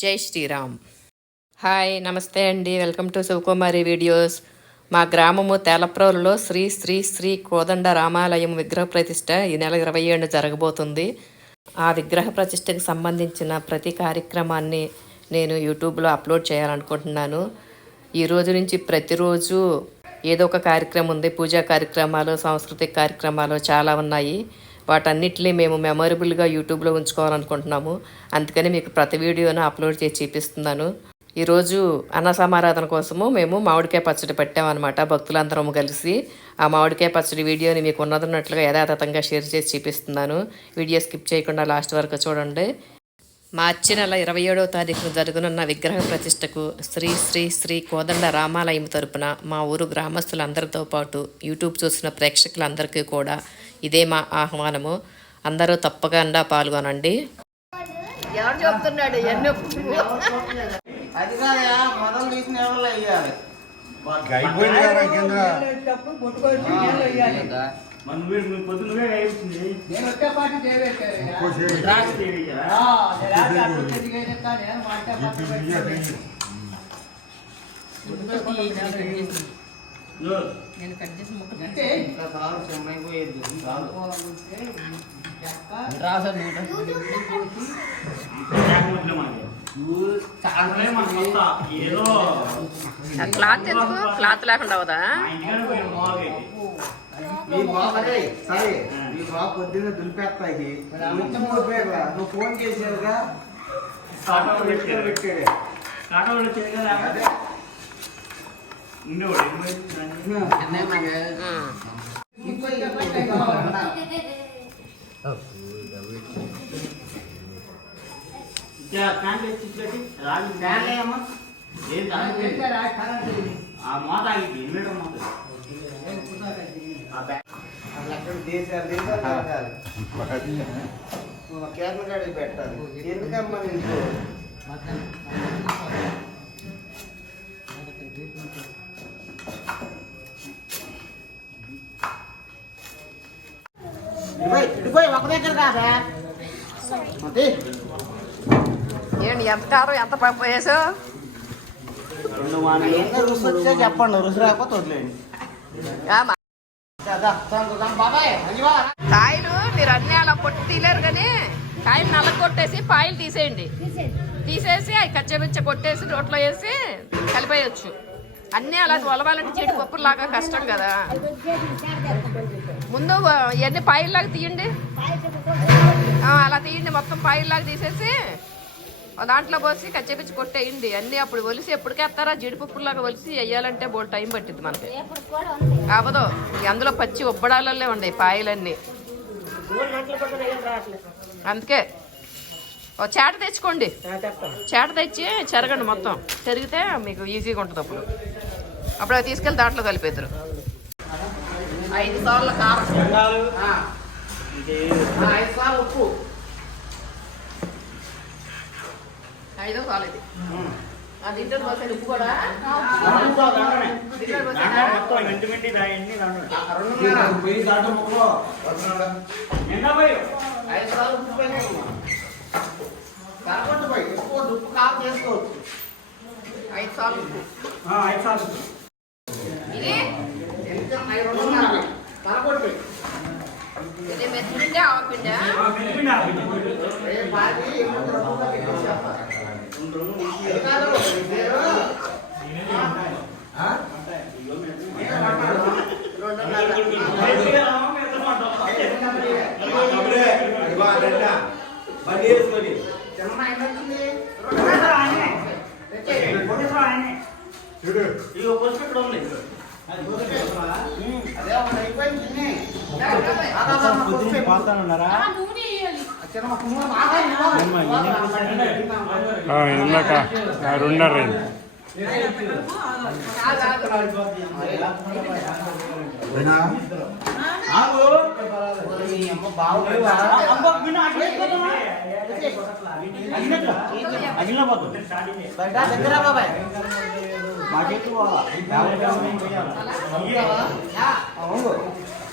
జై శ్రీరామ్. హాయ్ నమస్తే అండి. Welcome to Sivakumari videos. మా గ్రామము తేలప్రోలులో శ్రీ శ్రీ శ్రీ కోదండ రామాలయం విగ్రహ ప్రతిష్ట ఈ నెల ఇరవై ఏడు జరగబోతుంది. ఆ విగ్రహ ప్రతిష్టకు సంబంధించిన ప్రతి కార్యక్రమాన్ని నేను యూట్యూబ్లో అప్లోడ్ చేయాలనుకుంటున్నాను. ఈ రోజు నుంచి ప్రతిరోజు ఏదో ఒక కార్యక్రమం ఉంది. పూజా కార్యక్రమాలు సాంస్కృతిక కార్యక్రమాలు చాలా ఉన్నాయి. వాటన్నిటిని మేము మెమొరబుల్గా యూట్యూబ్లో ఉంచుకోవాలనుకుంటున్నాము. అందుకని మీకు ప్రతి వీడియోను అప్లోడ్ చేసి చూపిస్తున్నాను. ఈరోజు అన్న సమారాధన కోసము మేము మామిడికాయ పచ్చడి పెట్టామన్నమాట. భక్తులందరం కలిసి ఆ మామిడికాయ పచ్చడి వీడియోని మీకు ఉన్నదన్నట్లుగా యథాతథంగా షేర్ చేసి చూపిస్తున్నాను. వీడియో స్కిప్ చేయకుండా లాస్ట్ వరకు చూడండి. మార్చి నెల ఇరవై ఏడవ తారీఖున జరగనున్న విగ్రహ ప్రతిష్టకు శ్రీ శ్రీ శ్రీ కోదండ రామాలయం తరపున మా ఊరు గ్రామస్తులందరితో పాటు యూట్యూబ్ చూసిన ప్రేక్షకులందరికీ కూడా ఇదే మా ఆహ్వానము. అందరూ తప్పకుండా పాల్గొనండి. ఎవరు చెప్తున్నాడు? ఎన్నో నేను వస్తా. ఏదో క్లాత్ ఎందుకు? క్లాత్ లేకుండా అవదా మా ఇంటికాడ పోయి మామూలుగా అయితే. మీ బాబు అదే సరే మీ బాబు పొద్దున్న దులిపేస్తాయి. నువ్వు ఫోన్ చేసేదిగా కాటా పెట్టాడు. కాటా వచ్చేది కదా. అదే ఉండేవాడు ఏమైంది దాన్ని? ఇంకా ఫ్యాన్ వేసి ఇచ్చేటి రాగి ఫ్యాన్ ఫ్యాన్లేమ్మా? ఏం దాని ఆ మోత ఆగింది ఇన్వర్టర్ మోత ఆ బ్యాగ్ అసలు అక్కడ దేశాలు దేశాలు పెట్టాలి కేరళ గాడి పెట్టాలి ఎందుకమ్మా నీకు దగ్గర ఏంటి ఎంత కారం ఎంత పప్పు వేసావు రుచి వచ్చా చెప్పండి రుచి రాకపోతే వదిలేండి కాయలు మీరు అన్ని అలా కొట్టి తీలేరు కానీ కాయలు నల్ల కొట్టేసి పాయలు తీసేయండి. తీసేసి అవి కచ్చబిచ్చ కొట్టేసి రోట్లో వేసి కలిపేయచ్చు. అన్నీ అలా ఒలవాలంటే చెడు పప్పులాగా కష్టం కదా. ముందు ఇవన్నీ పాయల్లాగా తీయండి. అలా తీయండి మొత్తం పాయల్లాగా తీసేసి దాంట్లో పోసి కచ్చపిచ్చి కొట్టేయండి. అన్నీ అప్పుడు ఒలిసి ఎప్పటికేస్తారా? జీడిపప్పులాగా ఒలిసి వేయాలంటే బోల్ టైం పట్టింది మనకి. అవదు అందులో పచ్చి ఉబ్బడాలల్లే ఉన్నాయి పాయలన్నీ. అందుకే ఓ చేట తెచ్చుకోండి. చేట తెచ్చి చెరగండి మొత్తం. చెరిగితే మీకు ఈజీగా ఉంటుంది అప్పుడు. అప్పుడు అవి తీసుకెళ్ళి దాంట్లో కలిపేద్దరు. ఐదు సార్లు కారం. ఐదు సార్లు ఉప్పు. ఐదో సార్లు ఇది. అది ఇంటర్ ఉప్పు కూడా? ఐదు సార్లు ఉప్పు కరపట్టు పోయి వద్దు, ఉప్పు కాపు చేసుకోవచ్చు. ఐదు సార్లు. ఐదు సార్లు. ఇది? ఎంత? ఐదు రెండున్నర కరపట్టు పోయి. ఇది మెత్తిపిండి ఆవపిండి? ఆ, మెంతి అయిపోతుందా? అగినట్లా? అగిలిన బయట దగ్గర బాబాయ్ అవును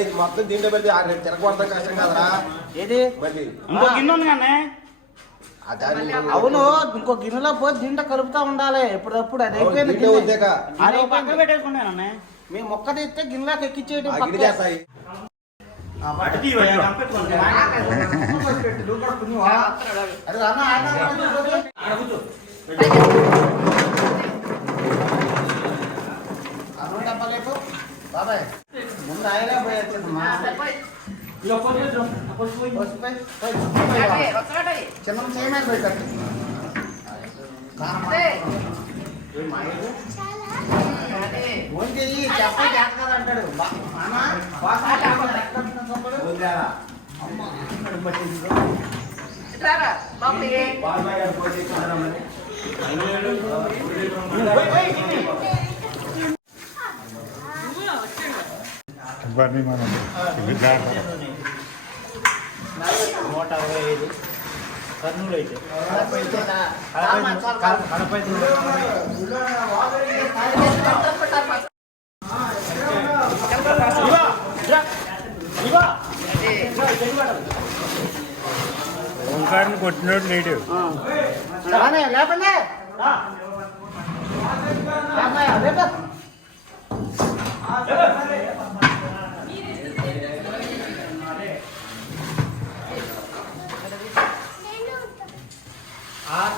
ఇది మొత్తం దీంట్లో పెడితే ఆ రేపు తిరగబడతాం కష్టం కదరా ఏది మరి ఇంకో గిన్నె ఉంది కానీ అవును ఇంకో గిన్నెలో పోయి దీంట్లో కలుపుతా ఉండాలి ఎప్పుడప్పుడు అది అయిపోయింది గిన్నె. పక్కన. పెట్టేసుకున్నాను మీ మొక్క తీస్తే గిన్నెలోకి ఎక్కిచ్చేయడం. బాబాయ్ ముందు ఆయనే పోయేస్తుందమ్మా. పోయి. ఇలా పోయి కూర్చో. ఆ పోయి, పోయి. పోసి పోయి, పోయి, అదే, పోయి. ఒక్కడే. చిన్న చేయి మీద పెట్టండి అదే. ఏ మాయలు? అదే. ఫోన్ చెయ్యి చెప్ప జాతకాలు అంటాడు బా- ఇవన్నీ మనం. నూట అరవై ఐదు. కర్నూలు. అయితే కడప. ఓంకారం కొట్టినోడు లేడు. లేపండి. లేపయ్యా, లేపు.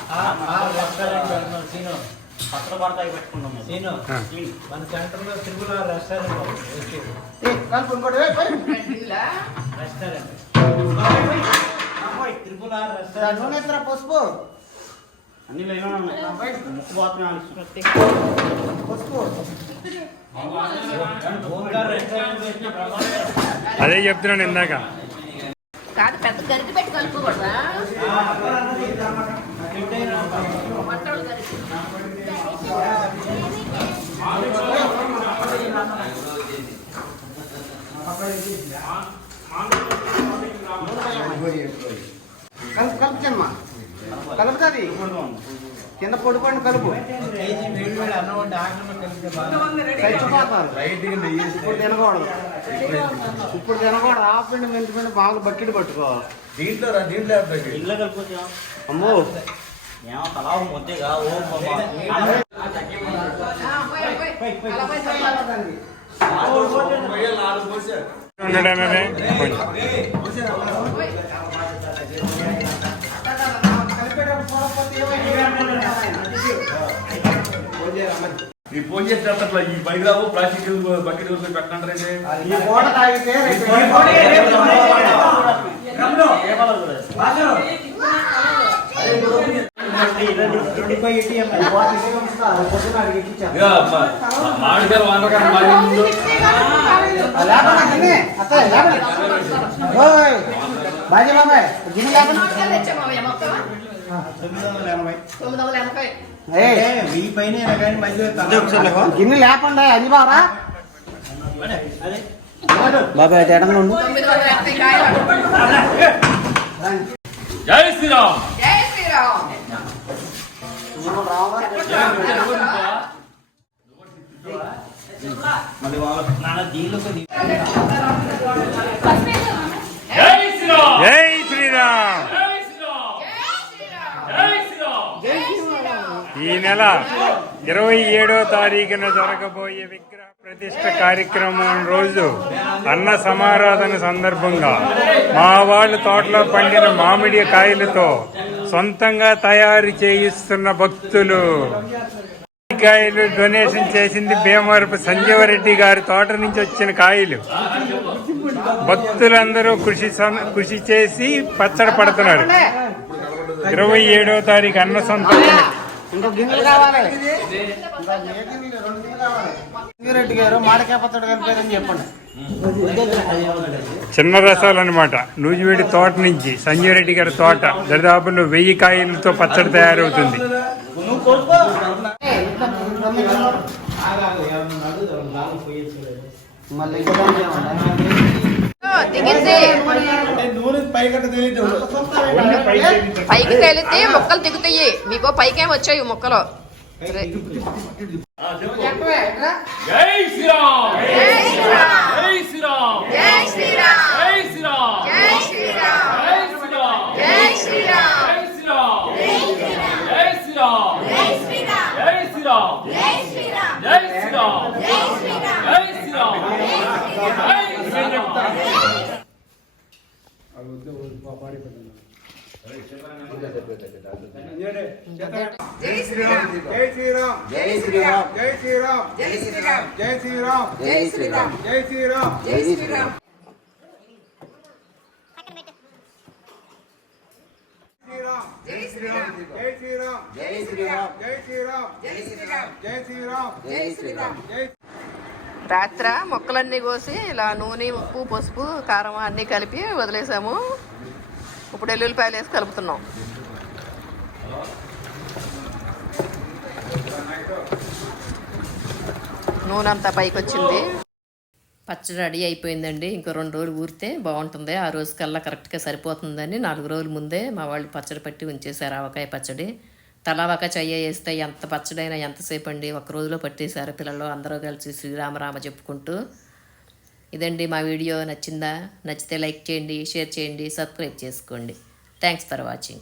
పడతాయి పెట్టుకున్నాము సీను మన సెంటర్ తిరుగుల రెస్టారెంట్ ఏ, రెస్టారెంట్ త్రిపుల రెస్టారెంట్ పసుపు అన్ని లైన్ ముక్కు పోతున్నాను పసుపు రెస్టారెంట్ అదే చెప్తున్నాను ఇందాక కాదు పెద్ద గరికి పెట్టి కలుపుకోకూడదా వంటలు కలుపు కలుపు కలుపుతుంది కింద పొడిపోండి కలుపు. ఇప్పుడు తినకూడదు. ఇప్పుడు తినకూడదు. ఆ పిండి మెంతి పిండి బాగా బకెట్ పట్టుకోవాలి. దీంట్లో రా, దీంట్లో కలిపొచ్చా అమ్మో. ఏమో తలా ఈ ఫోన్ చేసేటప్పుడు ఈ బైగ్రాము ప్లాస్టిక్ బకెట్ పెట్టండి ఈ పూట తాగితే రేపు పొద్దున అడిగి ఎక్కించాను. మామిడికాయలు వానరకాయలు మారి ముందు ఆ, లేపండి గిన్నె. అత్తయ్య, లేపండి. ఓయ్, బాజీ బాబాయ్. సంవత్సరాలు తెచ్చాం మావయ్య మొత్తం తొమ్మిది వందల ఎనభై ఏయ్, వెయ్యి పైన కానీ మధ్యలో గిన్నె లేపండి అది బారా బాబాయ్ ఎడంగా ఉండు తొమ్మిది వందల ఎనభై కాయలు జై శ్రీరామ్ జై శ్రీరామ్ మళ్ళీ వాళ్ళ నాన్న దీనిలోకి జై శ్రీరామ్ జై శ్రీరామ్ జై శ్రీరామ్ జై శ్రీరామ్ ఈ నెల ఇరవై ఏడో తారీఖున జరగబోయే విగ్రహ ప్రతిష్ట కార్యక్రమం రోజు అన్న సమారాధన సందర్భంగా మా వాళ్ళు తోటలో పండిన మామిడి కాయలతో సొంతంగా తయారు చేయిస్తున్న భక్తులు. కాయలు డొనేషన్ చేసింది భీమవరపు సంజీవరెడ్డి గారి తోట నుంచి వచ్చిన కాయలు. భక్తులందరూ కృషి కృషి చేసి పచ్చడి పడుతున్నారు. ఇరవై ఏడో తారీఖు అన్న సంతోషం. ఇంకో గిన్నెలు కావాలి. సింగిరెడ్డి గారు మాడకాయ పచ్చడి చెప్పండి. చిన్న రసాలు అనమాట నూజివీడి తోట నుంచి సంజీవ్ రెడ్డి గారి తోట. దరిదాపులో వెయ్యి కాయలతో పచ్చడి తయారవుతుంది. మళ్ళీ పైకి తేలితే మొక్కలు దిగుతాయి. మీకు పైకేం వచ్చాయి మొక్కలు? జై శ్రీరామ్. జై శ్రీరామ్ జై శ్రీరామ్ జై శ్రీరామ్ జై శ్రీరామ్ జై శ్రీరామ్ జై శ్రీరామ్ జై శ్రీరామ్ జై శ్రీరామ్ జై శ్రీరామ్ జై శ్రీరామ్ జై శ్రీరామ్ జై శ్రీరామ్ జై శ్రీరామ్ జై శ్రీరామ్ జై శ్రీరామ్ జై శ్రీరామ్ జై శ్రీరామ్ జై రాత్ర మొక్కలన్నీ కోసి ఇలా నూనె ఉప్పు పసుపు కారం అన్నీ కలిపి వదిలేసాము. ఇప్పుడు ఎల్లుల్లిపాయలు వేసి కలుపుతున్నాం. నూనె అంతా పైకి వచ్చింది పచ్చడి రెడీ అయిపోయిందండి. ఇంకో రెండు రోజులు ఊరితే బాగుంటుంది. ఆ రోజు కల్లా కరెక్ట్గా సరిపోతుందని నాలుగు రోజుల ముందే మా వాళ్ళు పచ్చడి పట్టి ఉంచేశారు ఆవకాయ పచ్చడి. తలావక చెయ్య వేస్తే ఎంత పచ్చడైనా ఎంతసేపు అండి? ఒక రోజులో పట్టేశారు పిల్లలు అందరూ కలిసి శ్రీరామరామ చెప్పుకుంటూ. ఇదండి మా వీడియో. నచ్చిందా? నచ్చితే లైక్ చేయండి షేర్ చేయండి సబ్స్క్రైబ్ చేసుకోండి. థ్యాంక్స్ ఫర్ వాచింగ్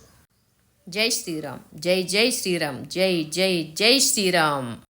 జై శ్రీరామ్. జై జై శ్రీరామ్. జై జై జై శ్రీరామ్.